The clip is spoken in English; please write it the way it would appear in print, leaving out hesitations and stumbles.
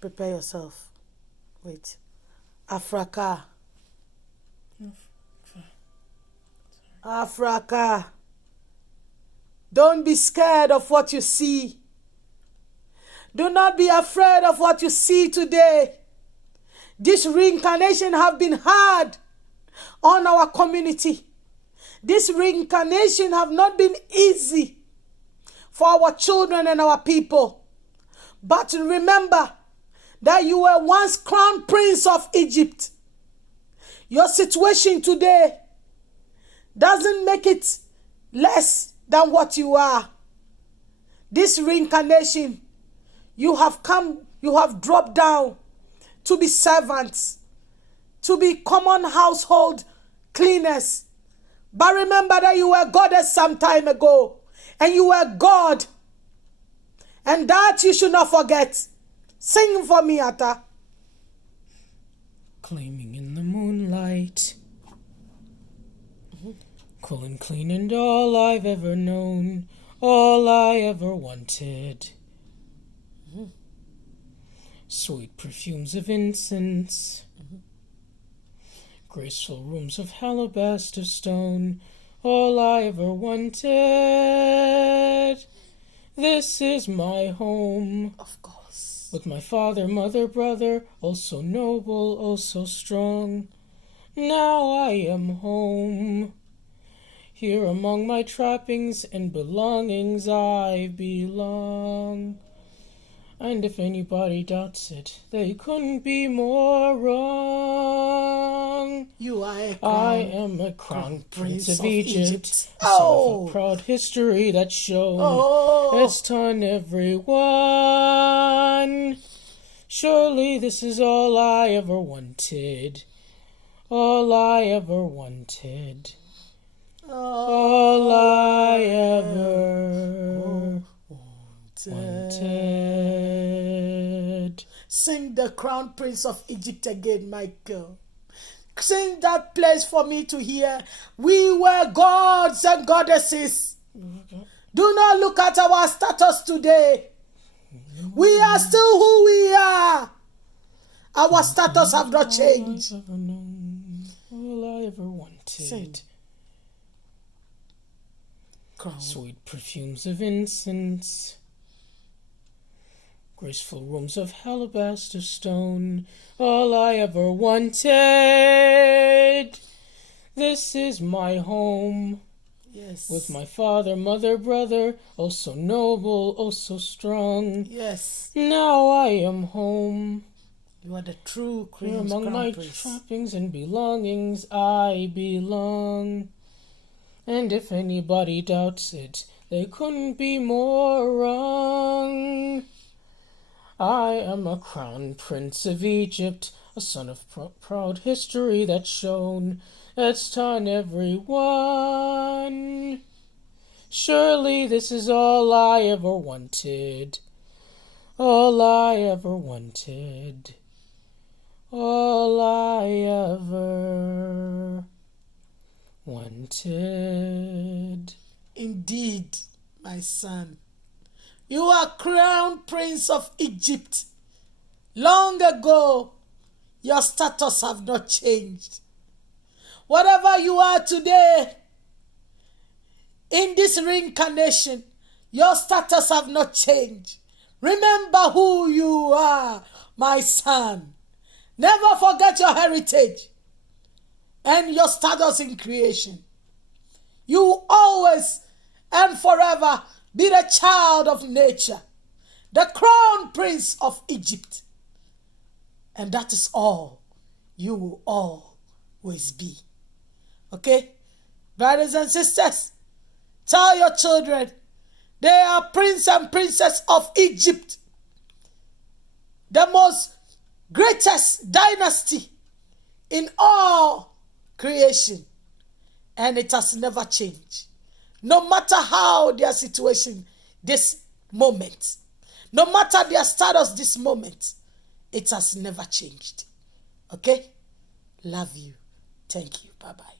Prepare yourself. Wait. Africa. Africa. Don't be scared of what you see. Do not be afraid of what you see today. This reincarnation have been hard on our community. This reincarnation have not been easy for our children and our people. But remember that you were once crown prince of Egypt. Your situation today doesn't make it less than what you are. This reincarnation, you have dropped down to be servants, to be common household cleaners. But remember that you were goddess some time ago, and you were God. And that you should not forget. Sing for me, Atta. Gleaming in the moonlight, cool and clean and all I've ever known, all I ever wanted. Sweet perfumes of incense, graceful rooms of alabaster stone, all I ever wanted. This is my home. Of course. With my father, mother, brother, oh so noble, oh so strong. Now I am home. Here among my trappings and belongings I belong. And if anybody doubts it, they couldn't be more wrong. You are a I am a crown prince of Egypt. Son of a proud history that's shown. It's done everyone. Surely this is all I ever wanted. All I ever wanted. All I ever wanted. Sing the crown prince of Egypt again, Michael. Sing that place for me to hear. We were gods and goddesses. Do not look at our status today. We are still who we are. Our status have not changed. All I ever wanted. Sing. Crown. Sweet perfumes of incense, graceful rooms of alabaster stone, all I ever wanted. This is my home. Yes. With my father, mother, brother, oh so noble, oh so strong. Yes. Now I am home. You are the true Here queen among my trappings and belongings I belong. And if anybody doubts it, they couldn't be more wrong. I am a crown prince of Egypt, a son of proud history that's shown. It's done everyone. Surely this is all I ever wanted. All I ever wanted. All I ever wanted. Indeed, my son. You are crown prince of Egypt. Long ago, your status have not changed. Whatever you are today, in this reincarnation, your status have not changed. Remember who you are, my son. Never forget your heritage and your status in creation. You always and forever be the child of nature, the crown prince of Egypt. And that is all you will always be. Okay? Brothers and sisters, tell your children they are prince and princess of Egypt, the most greatest dynasty in all creation. And it has never changed. No matter how their situation this moment, no matter their status this moment, it has never changed. Okay? Love you. Thank you. Bye-bye.